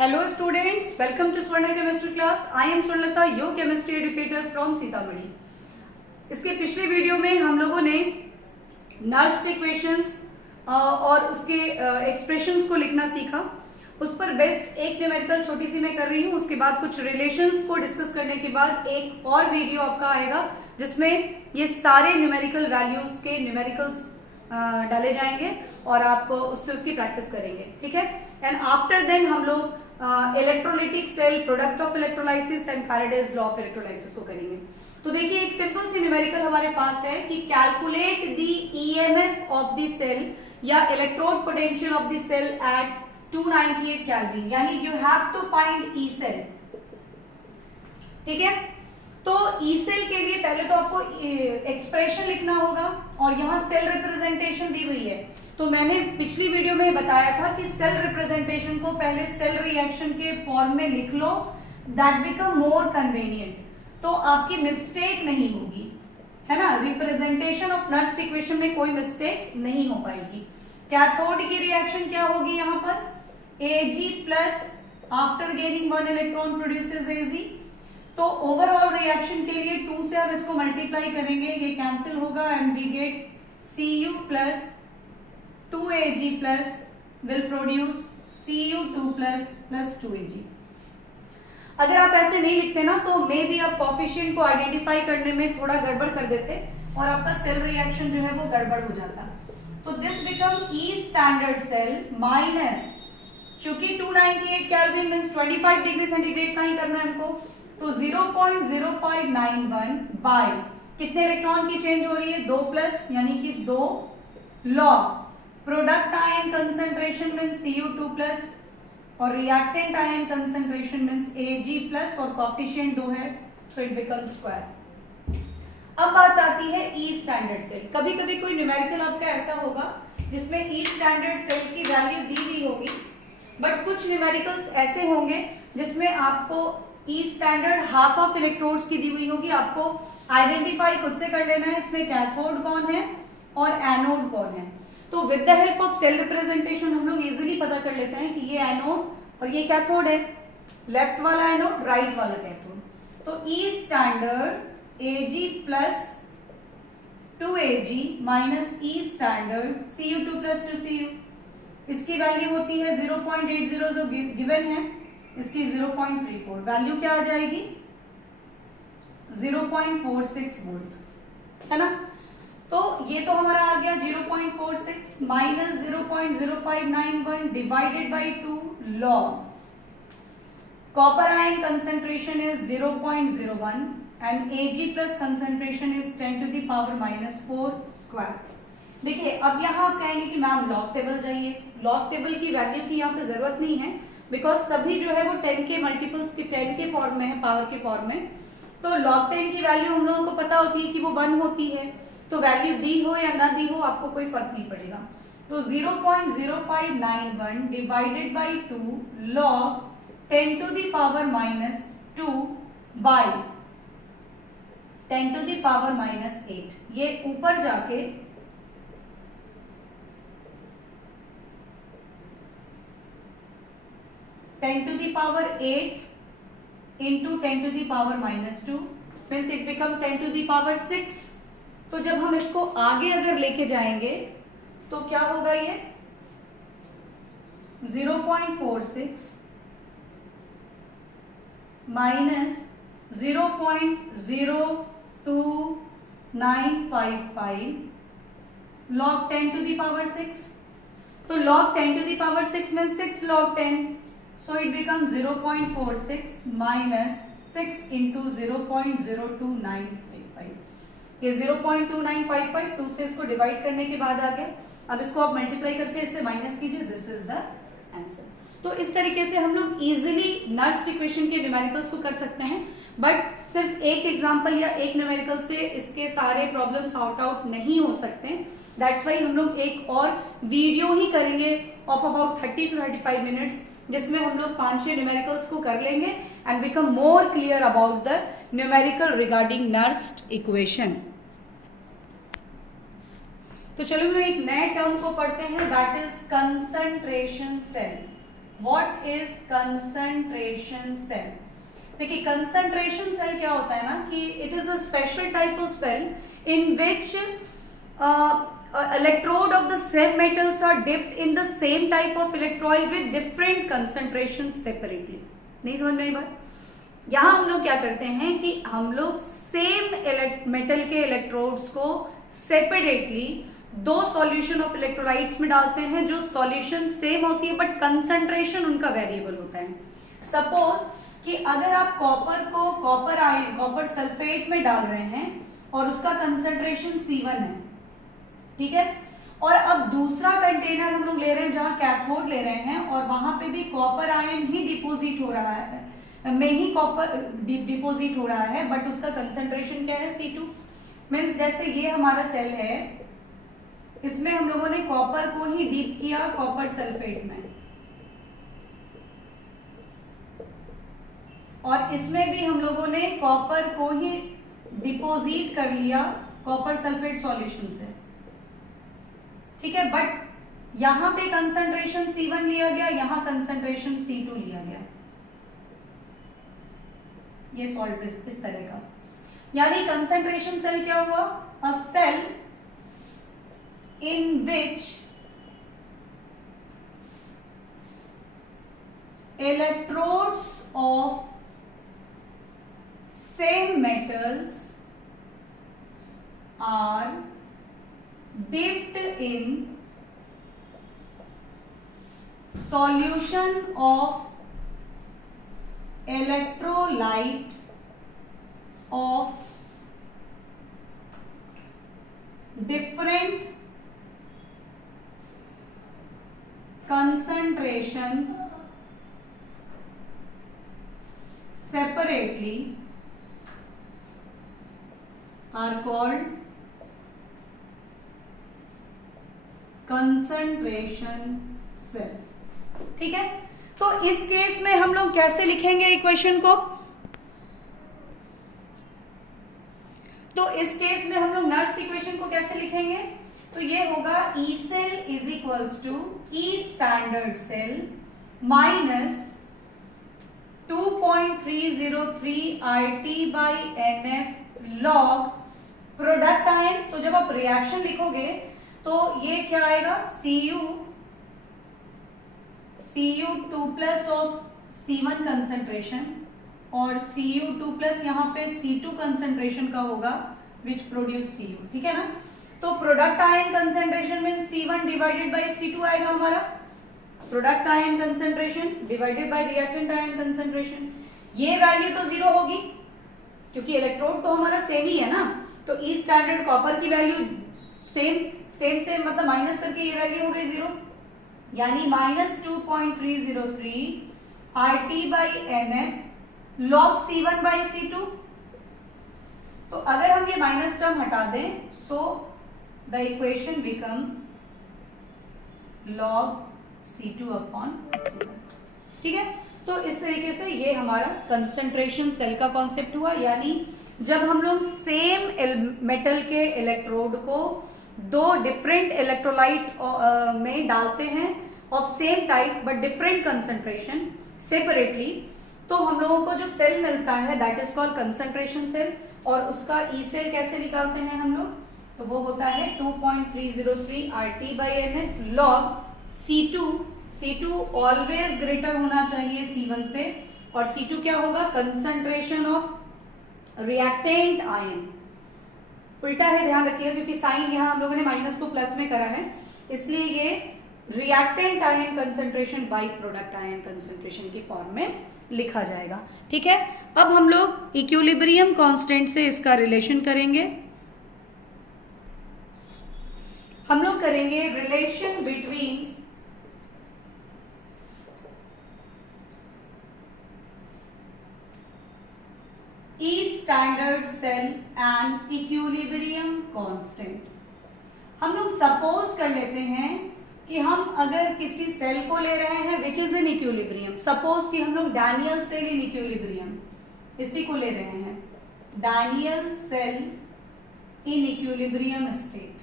Hello students, welcome to Swarna Chemistry class. I am Swarnlata, your chemistry educator from Sitamarhi. इसके पिछले video में हम लोगों ने नर्स्ट इक्वेशंस और उसके एक्सप्रेशंस को लिखना सीखा. उस पर बेस्ट एक न्यूमेरिकल छोटी सी मैं कर रही हूँ. उसके बाद कुछ रिलेशंस को डिस्कस करने के बाद एक और वीडियो आपका आएगा जिसमें ये सारे न्यूमेरिकल वैल्यूज के न्यूमेरिकल्स डाले जाएंगे और आप उससे उसकी प्रैक्टिस करेंगे. ठीक है. एंड आफ्टर देन हम लोग electrolytic cell, product of electrolysis and Faraday's law of electrolysis को करेंगे. तो देखिए एक सिंपल सी न्यूमेरिकल हमारे पास है कि calculate the EMF of the cell या electrode potential of the cell at 298 kelvin. यानी you have to find E cell. ठीक है. तो ई सेल के लिए पहले तो आपको एक्सप्रेशन लिखना होगा और यहाँ सेल रिप्रेजेंटेशन दी हुई है. तो मैंने पिछली वीडियो में बताया था कि सेल रिप्रेजेंटेशन को पहले सेल रिएक्शन के फॉर्म में लिख लो, दैट बिकम मोर कन्वीनियंट. तो आपकी मिस्टेक नहीं होगी, है ना. रिप्रेजेंटेशन ऑफ नर्स्ट इक्वेशन में कोई मिस्टेक नहीं हो पाएगी. कैथोड की रिएक्शन क्या होगी यहाँ पर? Ag plus after gaining 1 electron produces Ag. तो ओवरऑल रिएक्शन के लिए 2 से हम इसको मल्टीप्लाई करेंगे, ये कैंसिल होगा and we get Cu plus 2Ag plus will produce Cu2 plus 2Ag. अगर आप ऐसे नहीं लिखते ना तो मे बी आप कोफिशिएंट को आइडेंटिफाई करने में थोड़ा गड़बड़ कर देते और आपका सेल रिएक्शन जो है वो गड़बड़ हो जाता. तो this become E standard cell minus, चूंकि 298 केल्विन मींस 25 डिग्री सेंटीग्रेड का ही करना है हमको. तो 0.0591 बाय कितने इलेक्ट्रॉन की चेंज हो रही है? 2 प्लस, यानी कि 2 log product ion concentration means Cu2 plus और reactant ion concentration means Ag plus और कोफिशिएंट 2 है, सो इट बिकम्स स्क्वायर. अब बात आती है ई स्टैंडर्ड सेल. कभी कभी कोई न्यूमेरिकल आपका ऐसा होगा जिसमें ई स्टैंडर्ड सेल की वैल्यू दी हुई होगी, बट कुछ न्यूमेरिकल्स ऐसे होंगे जिसमें आपको ई स्टैंडर्ड हाफ ऑफ इलेक्ट्रोड्स की दी हुई होगी. आपको आइडेंटिफाई खुद से कर लेना है इसमें कैथोड कौन है और एनोड कौन है. तो with the help of cell representation हम लोग इजीली पता कर लेते हैं कि ये एनोड और ये कैथोड है. लेफ्ट वाला एनोड, राइट वाला कैथोड. तो E standard Ag plus 2Ag minus E standard Cu2 plus 2Cu. इसकी वैल्यू होती है 0.80 जो गिवन है, इसकी 0.34. वैल्यू क्या आ जाएगी? 0.46 वोल्ट, है ना. तो ये तो हमारा आ गया 0.46 minus 0.0591 divided by 2 log copper ion concentration is 0.01 and Ag plus concentration is 10 to the power minus 4 square. देखिए अब यहाँ आप कहेंगे कि मैम लॉग टेबल चाहिए. लॉग टेबल की वैल्यू की यहाँ पे जरूरत नहीं है बिकॉज सभी जो है वो 10 के मल्टीपल्स की 10 के फॉर्म में है, पावर के फॉर्म में. तो log 10 की वैल्यू हम लोगों को पता होती है कि वो 1 होती है. तो वैल्यू दी हो या ना दी हो आपको कोई फर्क नहीं पड़ेगा. तो 0.0591 divided by 2 log 10 to the power minus 2 by 10 to the power minus 8. ये ऊपर जाके 10 to the power 8 into 10 to the power minus 2 means it become 10 to the power 6. तो जब हम इसको आगे अगर लेके जाएंगे तो क्या होगा? ये 0.46 minus 0.02955 log 10 to the power 6. तो log 10 to the power 6 means 6 log 10. So it becomes 0.46 minus 6 into 0.02955. ये 0.2955 2 से इसको डिवाइड करने के बाद आ गया. अब इसको आप मल्टीप्लाई करके इससे माइनस कीजिए. This is the answer. तो इस तरीके से हम लोग इजीली नर्स्ट इक्वेशन के न्यूमेरिकल्स को कर सकते हैं. बट सिर्फ एक एग्जांपल या एक न्यूमेरिकल से इसके सारे प्रॉब्लम सॉर्ट आउट नहीं हो सकते. दैट्स वाई हम लोग एक और वीडियो ही करेंगे ऑफ अबाउट 30 to 35 मिनट्स जिसमें हम लोग 5-6 न्यूमेरिकल्स को कर लेंगे and become more clear about the numerical regarding Nernst equation. तो चलो हम लोग एक नए टर्म को पढ़ते हैं, that is concentration cell. What is concentration cell? देखिए कंसंट्रेशन सेल क्या होता है ना कि it is a special type of cell in which electrode of the same metals are dipped in the same type of electrolyte with different concentrations separately. नहीं समझ में आई बात? यहां हम लोग क्या करते हैं कि हम लोग सेम मेटल के इलेक्ट्रोड्स को सेपरेटली दो सॉल्यूशन ऑफ इलेक्ट्रोलाइट्स में डालते हैं जो सॉल्यूशन सेम होती है बट कंसंट्रेशन उनका वेरिएबल होता है. सपोज कि अगर आप कॉपर को कॉपर आयन कॉपर सल्फेट में डाल रहे हैं और उसका कंसंट्रेशन C1 है, ठीक है, और अब दूसरा कंटेनर हम लोग ले रहे हैं जहां कैथोड ले रहे हैं और वहां पे भी कॉपर आयन ही डिपोजिट हो रहा है में ही कॉपर डिपोजिट हो रहा है बट उसका कंसंट्रेशन क्या है C2. मीन्स जैसे ये हमारा सेल है, इसमें हम लोगों ने कॉपर को ही डीप किया कॉपर सल्फेट में और इसमें भी हम लोगों ने कॉपर को ही डिपोजिट कर लिया कॉपर सल्फेट सॉल्यूशन से, ठीक है, बट यहां पे कंसंट्रेशन C1 लिया गया, यहां कंसंट्रेशन C2 लिया गया. ये सॉल्ट इस तरह का, यानी कंसंट्रेशन सेल क्या हुआ? A cell in which electrodes of same metals are dipped in solution of electrolyte of different concentration separately are called concentration cell. ठीक है, तो इस केस में हम लोग कैसे लिखेंगे इक्वेशन को? तो इस केस में हम लोग नर्स इक्वेशन को कैसे लिखेंगे? तो ये होगा E cell is equals to E standard cell minus 2.303 RT by NF log product ion. तो जब आप रिएक्शन लिखोगे तो ये क्या आएगा? Cu2 plus of C1 concentration और Cu2 प्लस यहाँ पे C2 कंसेंट्रेशन का होगा विच प्रोड्यूस Cu. ठीक है ना? तो product ion concentration mean C1 divided by C2 आएगा हमारा. Product ion concentration divided by reactant ion concentration. ये वैल्यू तो जीरो होगी क्योंकि इलेक्ट्रोड तो हमारा सेम ही है ना. तो ई स्टैंडर्ड कॉपर की वैल्यू सेम मतलब माइनस करके ये वैल्यू हो गई जीरो, यानी minus 2.303 RT by NF log C1 by C2. तो अगर हम ये माइनस टर्म हटा दें so the equation become log C2 upon C1. ठीक है, तो इस तरीके से ये हमारा कंसंट्रेशन सेल का कॉन्सेप्ट हुआ. यानी जब हम लोग सेम मेटल के इलेक्ट्रोड को दो डिफरेंट इलेक्ट्रोलाइट में डालते हैं of same type but different concentration separately, तो हम लोगों को जो सेल मिलता है that is called concentration cell. और उसका ई सेल कैसे निकालते हैं हम लोग? तो वो होता है 2.303 RT by NF log C2 always greater होना चाहिए C1 से. और C2 क्या होगा? Concentration of reactant ion. उल्टा है, ध्यान रखिएगा क्योंकि साइन यहां हम लोगों ने माइनस को प्लस में करा है, इसलिए ये reactant ion concentration by product ion concentration की फॉर्म में लिखा जाएगा. ठीक है, अब हम लोग इक्विलिब्रियम कांस्टेंट से इसका रिलेशन करेंगे. हम लोग करेंगे relation between E standard cell and equilibrium constant. हम लोग सपोज कर लेते हैं कि हम अगर किसी सेल को ले रहे हैं which is in equilibrium. Suppose कि हम लोग डैनियल सेल इन इक्विलिब्रियम इसी को ले रहे हैं. Daniell cell in equilibrium state.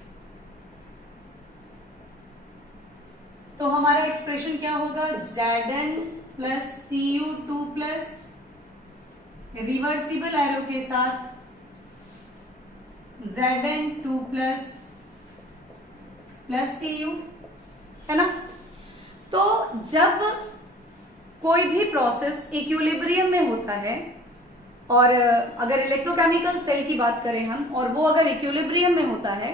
तो हमारा एक्सप्रेशन क्या होगा, Zn plus Cu2 plus reversible arrow के साथ Zn2 प्लस Cu, है ना। तो जब कोई भी प्रोसेस इक्विलिब्रियम में होता है, और अगर इलेक्ट्रोकेमिकल सेल की बात करें हम, और वो अगर इक्विलिब्रियम में होता है,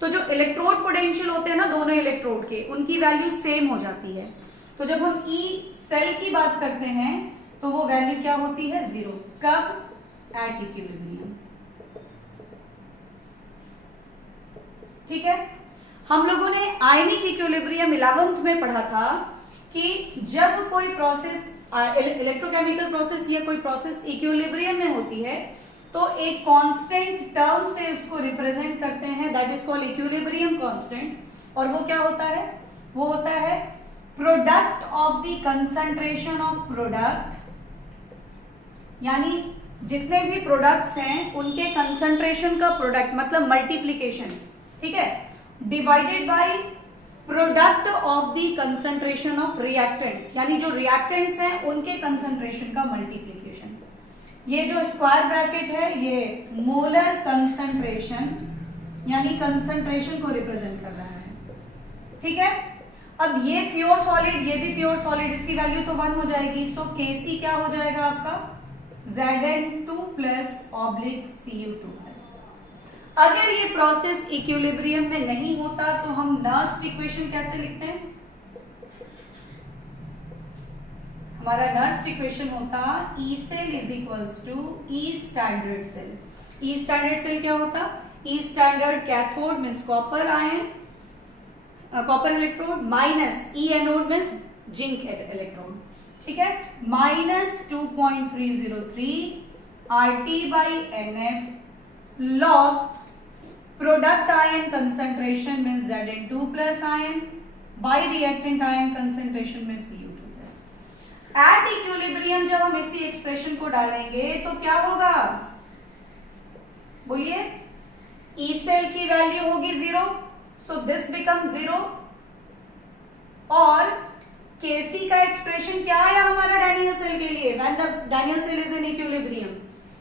तो जो इलेक्ट्रोड पोटेंशियल होते हैं ना दोनों इलेक्ट्रोड के, उनकी वैल्यू सेम हो जाती है। तो जब हम ई सेल की बात करते हैं तो वो वैल्यू क्या होती है, 0। कब, एट इक्विलिब्रियम। ठीक है। हम लोगों ने आयनिक इक्विलिब्रियम 11th में पढ़ा था कि जब कोई प्रोसेस, इलेक्ट्रोकेमिकल प्रोसेस या कोई प्रोसेस इक्विलिब्रियम में होती है, तो एक कांस्टेंट टर्म से उसको रिप्रेजेंट करते हैं, that is called equilibrium constant. और वो क्या होता है, वो होता है product of the concentration of product, यानी जितने भी प्रोडक्ट्स हैं उनके कंसंट्रेशन का प्रोडक्ट, मतलब मल्टीप्लीकेशन, ठीक है, divided by product of the concentration of reactants, यानी जो रिएक्टेंट्स हैं उनके कंसंट्रेशन का मल्टीप्लीकेशन। ये जो स्क्वायर ब्रैकेट है ये मोलर कंसंट्रेशन, यानी कंसंट्रेशन को रिप्रेजेंट कर रहा है। ठीक है। अब ये प्योर सॉलिड, ये भी प्योर सॉलिड, इसकी वैल्यू तो 1 हो जाएगी। सो Kc क्या हो जाएगा आपका, Zn2 plus oblique Cu2 plus. अगर ये प्रोसेस इक्विलिब्रियम में नहीं होता तो हम नर्स्ट इक्वेशन कैसे लिखते हैं, हमारा नर्स्ट इक्वेशन होता E cell is equals to E standard cell. E standard cell क्या होता, E standard cathode means copper ion, copper electrode, minus E anode means zinc electrode. ठीक है, minus 2.303 RT by NF log product ion concentration means Zn2 plus ion by reactant ion concentration में Cu2 plus। At equilibrium जब हम इसी expression को डालेंगे तो क्या होगा, बोलिए, ई सेल की वैल्यू होगी 0, सो दिस बिकम 0, और Kc का एक्सप्रेशन क्या आया हमारा डैनियल सेल के लिए, when the Daniell cell is in equilibrium,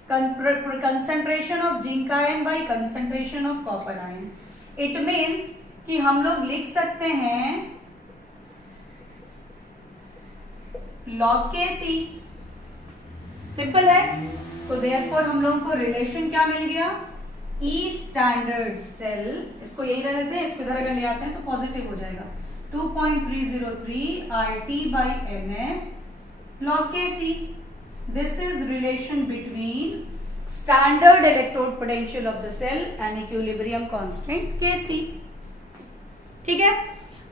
concentration of zinc ion by concentration of copper ion. It means कि हम लोग लिख सकते हैं log Kc, सिंपल है। तो देयरफॉर हम लोगों को रिलेशन क्या मिल गया, ई स्टैंडर्ड सेल, इसको यही रहने देते हैं, इसको इधर अगर ले आते हैं तो पॉजिटिव हो जाएगा, 2.303 RT by NF log Kc। This is relation between standard electrode potential of the cell and equilibrium constant Kc। ठीक है।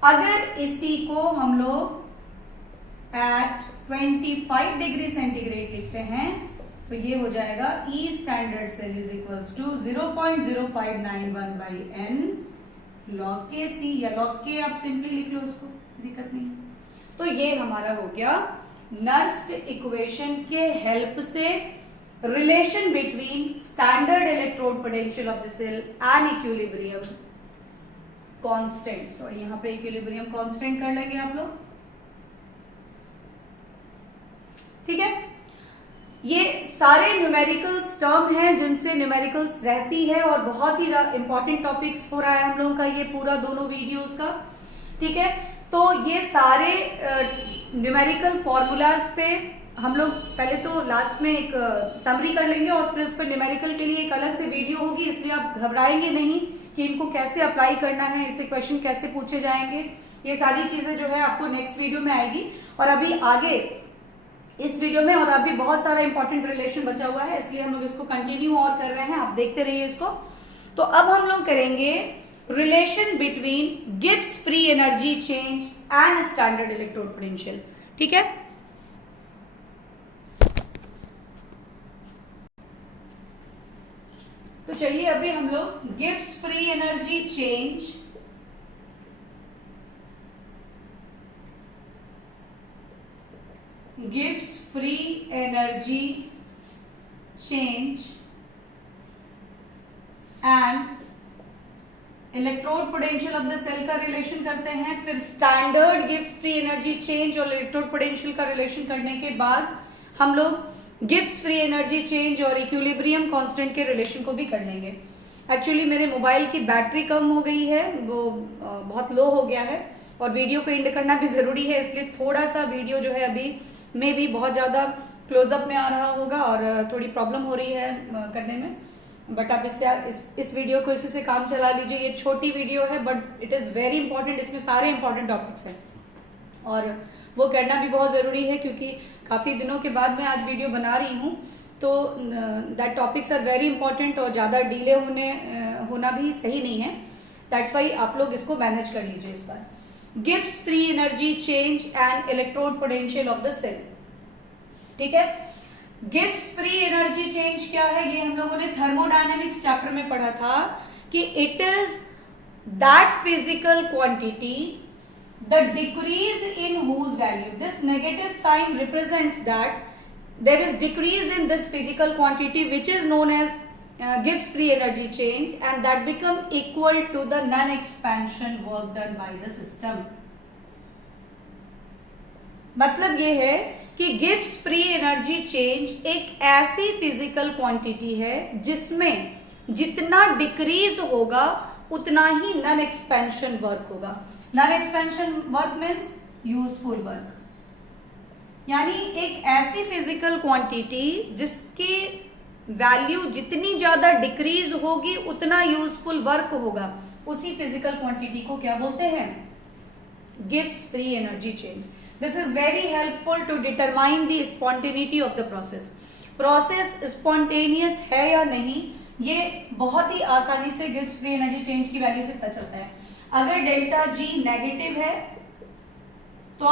अगर इसी को हम लोग at 25 डिग्री सेंटीग्रेड लिखते हैं तो ये हो जाएगा E standard cell is equals to 0.0591 by N log Kc, या log K आप सिंपली लिख लो, उसको दिक्कत नहीं। तो ये हमारा हो गया नर्स्ट इक्वेशन के हेल्प से relation between standard electrode potential of the cell and equilibrium constant. Sorry, यहां पे इक्विलिब्रियम कांस्टेंट कर लेंगे आप लोग। ठीक है, ये सारे न्यूमेरिकल्स टर्म हैं जिनसे न्यूमेरिकल्स रहती है, और बहुत ही इंपॉर्टेंट टॉपिक्स हो रहा है हम लोगों का ये पूरा दोनों वीडियोस का। ठीक है, तो ये सारे न्यूमेरिकल फॉर्मूलाज पे हम लोग पहले तो लास्ट में एक समरी कर लेंगे, और फिर उस पर न्यूमेरिकल के लिए एक अलग से वीडियो होगी, इसलिए आप घबराएंगे नहीं कि इनको कैसे अप्लाई करना है, इससे क्वेश्चन कैसे पूछे जाएंगे, ये सारी चीजें जो है आपको नेक्स्ट वीडियो में आएगी। और अभी आगे इस वीडियो में और अभी बहुत सारा इंपॉर्टेंट रिलेशन बचा हुआ है, इसलिए हम लोग इसको कंटिन्यू और कर रहे हैं, आप देखते रहिए इसको। तो अब हम लोग करेंगे relation between Gibbs free energy change and standard electrode potential. ठीक है, तो चलिए अभी हम लोग Gibbs free energy change Gibbs free energy change and electrode potential of the cell का रिलेशन करते हैं, फिर standard Gibbs free energy change और इलेक्ट्रोड पोटेंशियल का रिलेशन करने के बाद हम लोग गिब्स फ्री एनर्जी चेंज और इक्विलिब्रियम कांस्टेंट के रिलेशन को भी कर लेंगे। एक्चुअली मेरे मोबाइल की बैटरी कम हो गई है, वो बहुत लो हो गया है और वीडियो को एंड करना भी ज़रूरी है, इसलिए थोड़ा सा वीडियो जो है अभी में भी बहुत ज़्यादा क्लोजअप में आ रहा होगा और थोड़ी प्रॉब्लम हो रही है करने में, बट आप इस वीडियो को इसी से काम चला लीजिए। ये छोटी वीडियो है but it is very important, इसमें सारे इंपॉर्टेंट टॉपिक्स हैं और वो करना भी बहुत ज़रूरी है क्योंकि काफ़ी दिनों के बाद मैं आज वीडियो बना रही हूँ, तो that topics are very important और ज़्यादा डिले होना भी सही नहीं है। दैट्स वाई आप लोग इसको मैनेज कर लीजिए इस बार। Gibbs free energy change and electrode potential of the cell, ठीक है। गिब्स फ्री एनर्जी चेंज क्या है, ये हम लोगों ने थर्मोडायनेमिक्स चैप्टर में पढ़ा था कि it is that physical quantity the decrease in whose value, this negative sign represents that there is decrease in this physical quantity which is known as Gibbs free energy change and that become equal to the non-expansion work done by the system। मतलब ये है कि Gibbs free energy change एक ऐसी physical quantity है जिसमें जितना decrease होगा उतना ही नॉन एक्सपेंशन वर्क होगा। Non expansion work means useful work, यानी एक ऐसी फिजिकल क्वांटिटी जिसकी वैल्यू जितनी ज़्यादा डिक्रीज होगी उतना यूजफुल वर्क होगा, उसी फिजिकल क्वांटिटी को क्या बोलते हैं, Gibbs free energy change. This is very helpful to determine the spontaneity of the process. Process spontaneous है या नहीं ये बहुत ही आसानी से गिब्स फ्री एनर्जी चेंज की वैल्यू से पता चलता है। अगर डेल्टा जी नेगेटिव है तो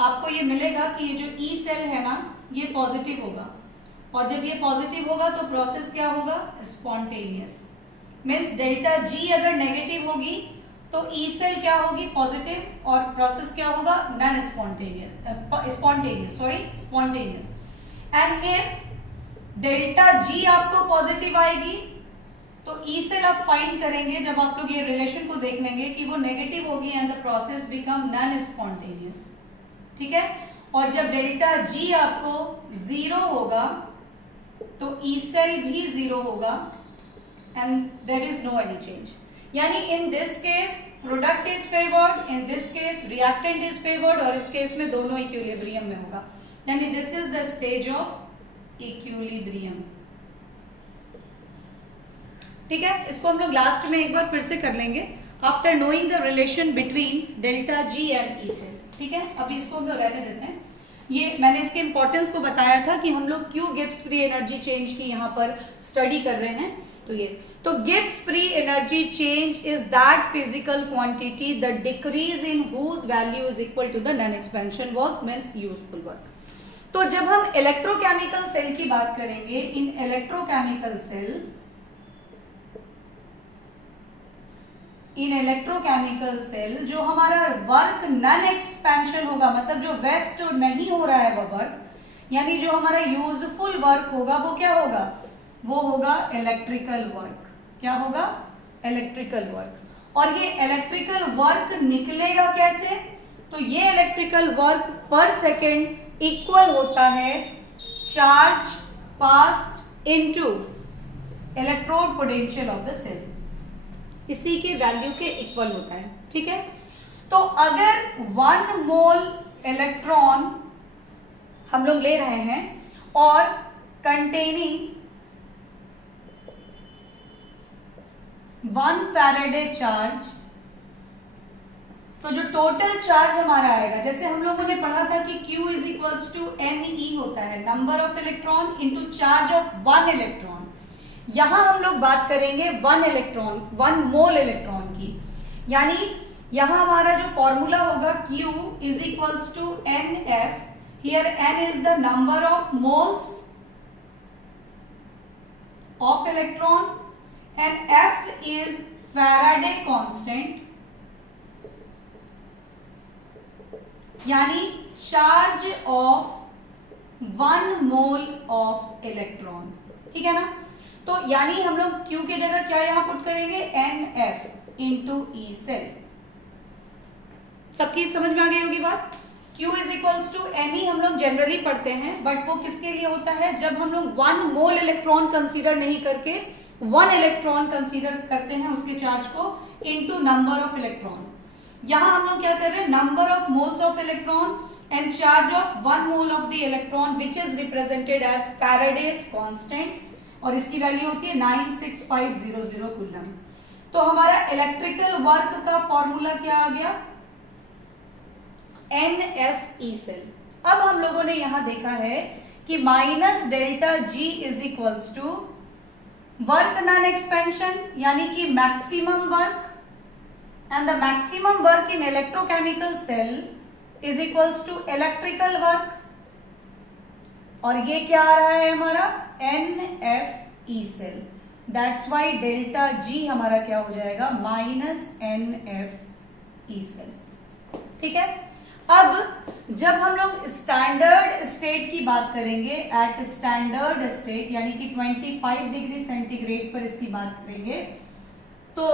आपको ये मिलेगा कि ये जो ई सेल है ना ये पॉजिटिव होगा और जब ये पॉजिटिव होगा तो प्रोसेस क्या होगा, स्पॉन्टेनियस। मीन्स डेल्टा जी अगर नेगेटिव होगी तो ई सेल क्या होगी, पॉजिटिव, और प्रोसेस क्या होगा, non spontaneous, spontaneous. And if delta G आपको पॉजिटिव आएगी तो ई सेल आप फाइंड करेंगे जब आप लोग ये रिलेशन को देख लेंगे कि वो नेगेटिव होगी and the process become non spontaneous, ठीक है। और जब डेल्टा जी आपको 0 होगा तो ई सेल भी 0 होगा and there is no any change. यानी in this case product is favoured, in this case reactant is favoured और इस केस में दोनों इक्विलिब्रियम में होगा, यानी this is the stage of equilibrium, ठीक है। इसको हम लोग लास्ट में एक बार फिर से कर लेंगे after knowing the relation between delta G and E cell, ठीक है। अभी इसको हम लोग रहने देते हैं। ये मैंने इसके इंपॉर्टेंस को बताया था कि हम लोग क्यों गिब्स फ्री एनर्जी चेंज की यहाँ पर स्टडी कर रहे हैं, तो ये तो Gibbs free energy change is that physical quantity the decrease in whose value is equal to the non expansion work means useful work. तो जब हम इलेक्ट्रोकेमिकल सेल की बात करेंगे, इन इलेक्ट्रोकेमिकल सेल जो हमारा वर्क नॉन एक्सपेंशन होगा, मतलब जो वेस्ट नहीं हो रहा है वह वर्क, यानी जो हमारा यूजफुल वर्क होगा वो क्या होगा, वो होगा इलेक्ट्रिकल वर्क। क्या होगा, इलेक्ट्रिकल वर्क। और ये इलेक्ट्रिकल वर्क निकलेगा कैसे, तो ये इलेक्ट्रिकल वर्क पर सेकेंड इक्वल होता है charge passed into electrode potential of the cell, इसी के वैल्यू के इक्वल होता है, ठीक है। तो अगर 1 मोल इलेक्ट्रॉन हम लोग ले रहे हैं और कंटेनिंग 1 फैराडे चार्ज, तो जो टोटल चार्ज हमारा आएगा, जैसे हम लोगों ने पढ़ा था कि Q is equals to NE होता है, number of electron into charge of 1 electron. यहां हम लोग बात करेंगे 1 मोल इलेक्ट्रॉन की, यानी यहां हमारा जो फॉर्मूला होगा Q is equals to NF, here N is the number of moles of electron and F is Faraday constant, यानी charge of 1 mole of electron, ठीक है ना। तो यानी हम लोग Q की जगह क्या यहां पुट करेंगे, NF, इंटू ई सेल। सबकी समझ में आ गई होगी बात। Q is equals to Ni हम लोग जनरली पढ़ते हैं, बट वो किसके लिए होता है, जब हम लोग 1 मोल इलेक्ट्रॉन कंसीडर नहीं करके 1 इलेक्ट्रॉन कंसीडर करते हैं उसके चार्ज को इनटू नंबर ऑफ इलेक्ट्रॉन। यहां हम लोग क्या कर रहे हैं, number of moles of electron and charge of 1 mole of the electron which is represented as Faraday's constant, और इसकी वैल्यू होती है 96500 कूलम। तो हमारा इलेक्ट्रिकल वर्क का फॉर्मूला क्या आ गया, NFE सेल। अब हम लोगों ने यहां देखा है कि minus delta G is equals to work non expansion यानी कि maximum work, and the maximum work in electrochemical cell is equals to electrical work, और ये क्या आ रहा है हमारा NFE cell. That's why delta G हमारा क्या हो जाएगा, माइनस NFE सेल। ठीक है। अब जब हम लोग स्टैंडर्ड स्टेट की बात करेंगे, एट स्टैंडर्ड स्टेट यानी कि 25 डिग्री सेंटीग्रेड पर इसकी बात करेंगे, तो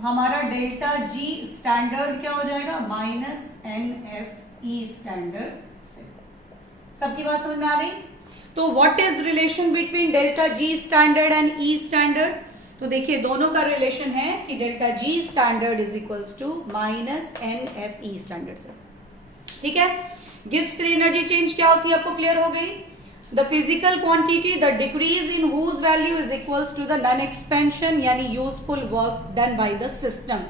हमारा डेल्टा G स्टैंडर्ड क्या हो जाएगा, माइनस NFE स्टैंडर्ड से। सबकी बात समझ में आ गई। तो what is relation between delta G standard and E standard, तो देखिए दोनों का रिलेशन है कि delta G standard is equals to minus NFE standard से। ठीक है। गिब्स फ्री एनर्जी चेंज क्या होती है आपको क्लियर हो गई। The physical quantity the decrease in whose value is equals to the non expansion यानी useful work done by the system,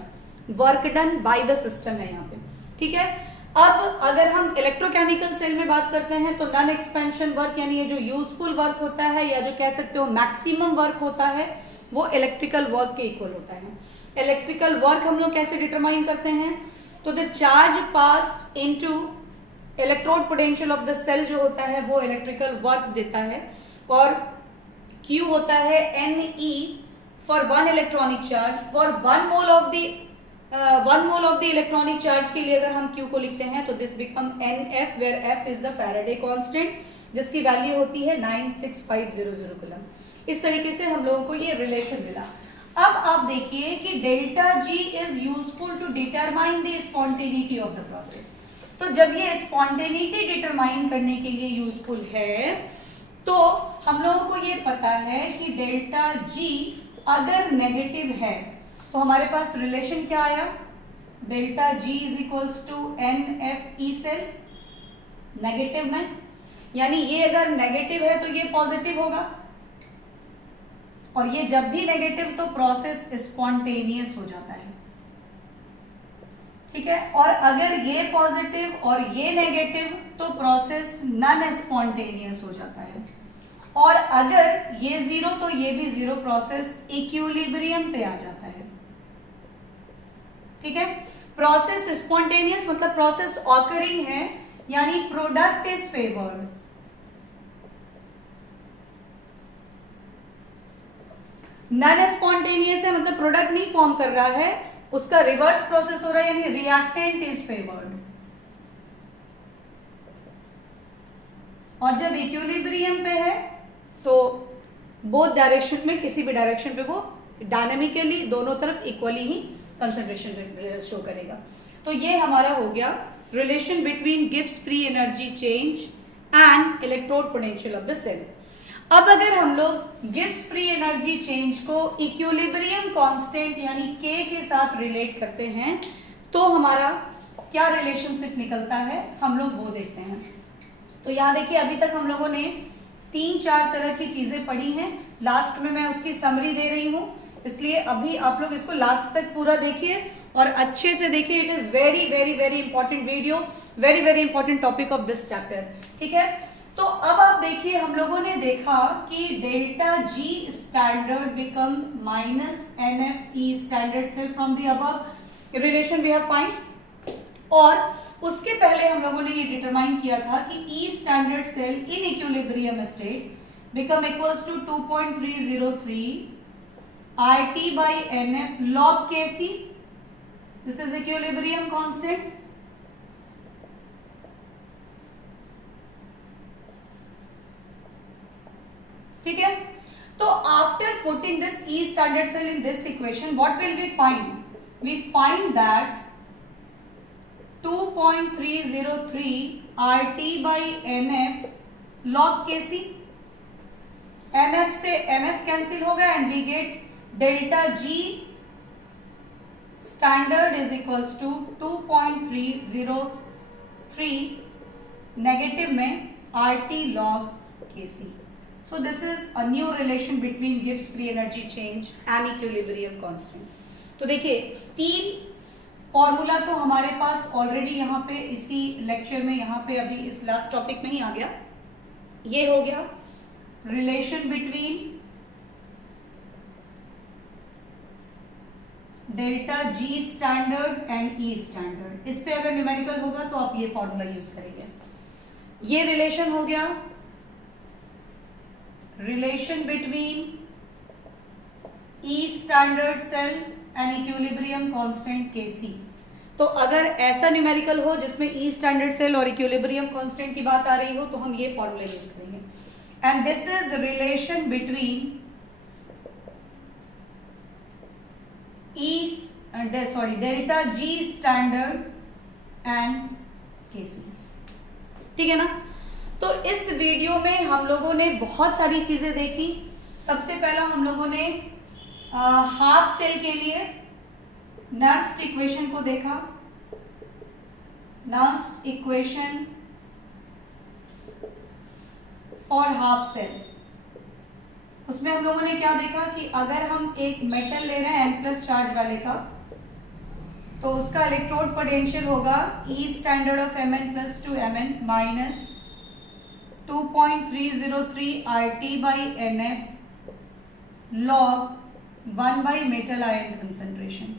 work done by the system है यहाँ पे। ठीक है। अब अगर हम इलेक्ट्रोकेमिकल सेल में बात करते हैं तो नॉन एक्सपेंशन वर्क यानी ये जो यूजफुल वर्क होता है या जो कह सकते हो मैक्सिमम वर्क होता है वो इलेक्ट्रिकल वर्क के इक्वल होता है। इलेक्ट्रिकल वर्क हम लोग कैसे डिटरमाइन करते हैं, तो the charge passed into electrode potential of the cell जो होता है वो इलेक्ट्रिकल वर्क देता है, और Q होता है Ne for 1 electronic charge for 1 mole of the electronic charge के लिए अगर हम Q को लिखते हैं तो this become NF where F is the Faraday constant जिसकी वैल्यू होती है 96500 कूलम। इस तरीके से हम लोगों को ये रिलेशन मिला। अब आप देखिए कि delta G is useful to determine the spontaneity of the process. तो जब ये स्पॉन्टेनिटी डिटरमाइन करने के लिए यूजफुल है तो हम लोगों को ये पता है कि डेल्टा G अगर नेगेटिव है तो हमारे पास रिलेशन क्या आया, delta G is equals to NFE cell negative में, यानी ये अगर नेगेटिव है तो ये पॉजिटिव होगा, और ये जब भी नेगेटिव तो प्रोसेस स्पॉन्टेनियस हो जाता है। ठीक है। और अगर ये पॉजिटिव और ये नेगेटिव तो प्रोसेस नॉन स्पॉन्टेनियस हो जाता है, और अगर ये जीरो तो ये भी जीरो, प्रोसेस इक्विलिब्रियम पे आ जाता है। ठीक है। प्रोसेस स्पॉन्टेनियस मतलब प्रोसेस ऑकरिंग है यानी product is favoured. Non spontaneous है मतलब प्रोडक्ट नहीं फॉर्म कर रहा है, उसका रिवर्स प्रोसेस हो रहा है यानी रिएक्टेंट इज फेवर्ड। और जब इक्विलिब्रियम पे है तो बोथ डायरेक्शन में किसी भी डायरेक्शन पे वो डायनेमिकली दोनों तरफ इक्वली ही कंसंट्रेशन शो करेगा। तो ये हमारा हो गया relation between Gibbs free energy change and electrode potential of the cell. अब अगर हम लोग गिब्स फ्री एनर्जी चेंज को इक्विलिब्रियम कांस्टेंट यानी K के साथ रिलेट करते हैं तो हमारा क्या रिलेशनशिप निकलता है हम लोग वो देखते हैं। तो यहाँ देखिए अभी तक हम लोगों ने 3-4 तरह की चीजें पढ़ी हैं, लास्ट में मैं उसकी समरी दे रही हूँ, इसलिए अभी आप लोग इसको लास्ट तक पूरा देखिए और अच्छे से देखिए। It is very very very important video, very very important topic of this chapter. ठीक है। तो अब आप देखिए हम लोगों ने देखा कि delta G standard become minus NFE standard cell from the above relation we have find, और उसके पहले हम लोगों ने ये डिटरमाइन किया था कि E standard cell in equilibrium state become equals to 2.303 RT by NF log Kc, this is equilibrium constant. ठीक है। तो after putting this E standard cell in this equation, what will we find? We find that 2.303 RT by NF log Kc. NF से NF cancel होगा and we get delta G standard is equals to 2.303 negative में RT log Kc. So this is a new relation between Gibbs free energy change and equilibrium constant. तो देखिए 3 formula तो हमारे पास already यहाँ पे इसी lecture में यहाँ पे अभी इस लास्ट टॉपिक में ही आ गया. ये हो गया relation between delta G standard and E standard. इस पे अगर न्यूमेरिकल होगा तो आप ये फॉर्मूला यूज करेंगे. ये रिलेशन हो गया relation between E standard cell and equilibrium constant Kc. तो अगर ऐसा न्यूमेरिकल हो जिसमें ई स्टैंडर्ड सेल और इक्विलिब्रियम कांस्टेंट की बात आ रही हो तो हम ये फॉर्मूला यूज करेंगे. And this is relation between delta G standard and Kc. ठीक है ना. तो इस वीडियो में हम लोगों ने बहुत सारी चीजें देखी. सबसे पहला हम लोगों ने हाफ सेल के लिए नर्स्ट इक्वेशन को देखा. Nernst equation for half cell. उसमें हम लोगों ने क्या देखा कि अगर हम एक मेटल ले रहे हैं N+ चार्ज वाले का तो उसका इलेक्ट्रोड पोटेंशियल होगा E standard of Mn+2 Mn minus 2.303 RT by NF log 1 by metal ion concentration.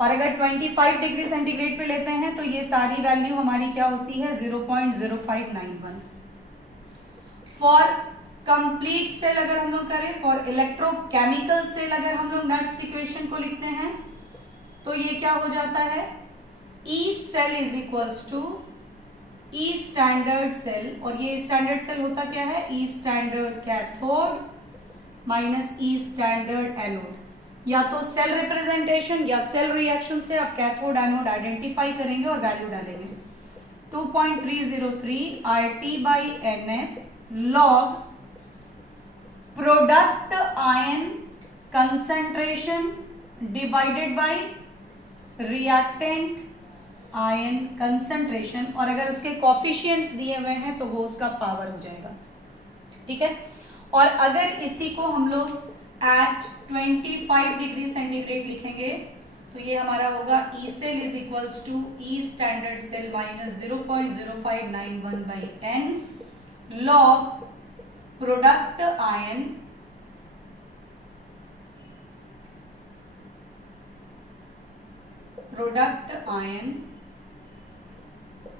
और अगर 25 डिग्री सेंटीग्रेड पे लेते हैं तो ये सारी वैल्यू हमारी क्या होती है 0.0591. फॉर कंप्लीट सेल अगर हम लोग करें, फॉर इलेक्ट्रोकेमिकल सेल अगर हम लोग नर्स्ट इक्वेशन को लिखते हैं तो ये क्या हो जाता है E cell is equals to E standard cell. और ये स्टैंडर्ड सेल होता क्या है E standard cathode minus E standard anode. या तो सेल रिप्रेजेंटेशन या सेल रिएक्शन से आप कैथोड एनोड आइडेंटिफाई करेंगे और वैल्यू डालेंगे. 2.303 RT by NF log product ion concentration divided by reactant ion concentration. और अगर उसके कोफिशिएंट्स दिए हुए हैं तो वो उसका पावर हो जाएगा. ठीक है. और अगर इसी को हम लोग एट 25 डिग्री सेंटीग्रेड लिखेंगे तो ये हमारा होगा E cell is equals to E standard cell minus 0.0591 by N log product ion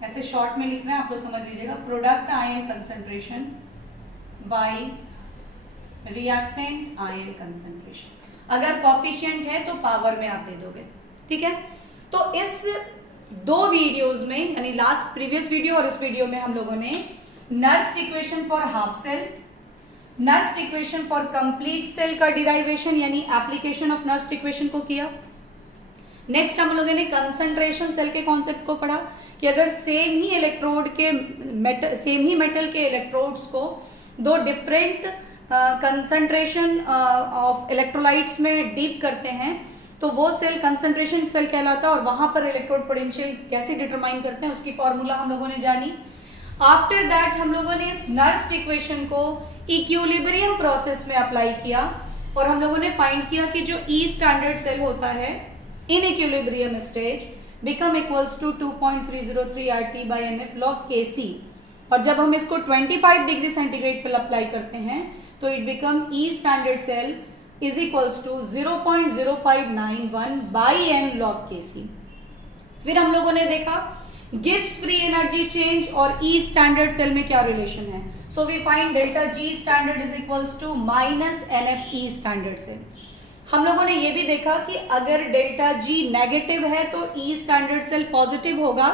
ऐसे शॉर्ट में लिख रहे हैं आप लोग समझ लीजिएगा. Product ion concentration by reactant ion concentration. अगर कोफिशिएंट है तो पावर में आप दे दोगे. ठीक है. तो इस 2 वीडियोस में यानी लास्ट प्रीवियस वीडियो और इस वीडियो में हम लोगों ने Nernst equation for half cell, Nernst equation for complete cell का डिराइवेशन यानी एप्लीकेशन ऑफ नर्स्ट इक्वेशन को किया. नेक्स्ट हम लोगों ने कंसंट्रेशन सेल के कॉन्सेप्ट को पढ़ा कि अगर सेम ही मेटल के इलेक्ट्रोड्स को 2 डिफरेंट कंसंट्रेशन ऑफ इलेक्ट्रोलाइट्स में डीप करते हैं तो वो सेल कंसंट्रेशन सेल कहलाता है. और वहां पर इलेक्ट्रोड पोटेंशियल कैसे डिटरमाइन करते हैं उसकी फॉर्मूला हम लोगों ने जानी. आफ्टर दैट हम लोगों ने इस नर्स्ट इक्वेशन को इक्विलिब्रियम प्रोसेस में अप्लाई किया और हम लोगों ने फाइंड किया कि जो ई स्टैंडर्ड सेल होता है in equilibrium stage become equals to 2.303 RT by NF log Kc. और जब हम इसको 25 डिग्री सेंटीग्रेड पर अप्लाई करते हैं तो it become E standard cell is equals to 0.0591 by N log Kc. फिर हम लोगों ने देखा गिब्स फ्री एनर्जी चेंज और ई स्टैंडर्ड सेल में क्या रिलेशन है. So we find delta G standard is equals to minus NF E standard cell. हम लोगों ने ये भी देखा कि अगर डेल्टा जी नेगेटिव है तो ई स्टैंडर्ड सेल पॉजिटिव होगा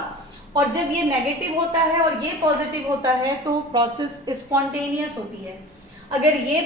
और जब ये नेगेटिव होता है और ये पॉजिटिव होता है तो प्रोसेस स्पॉन्टेनियस होती है. अगर ये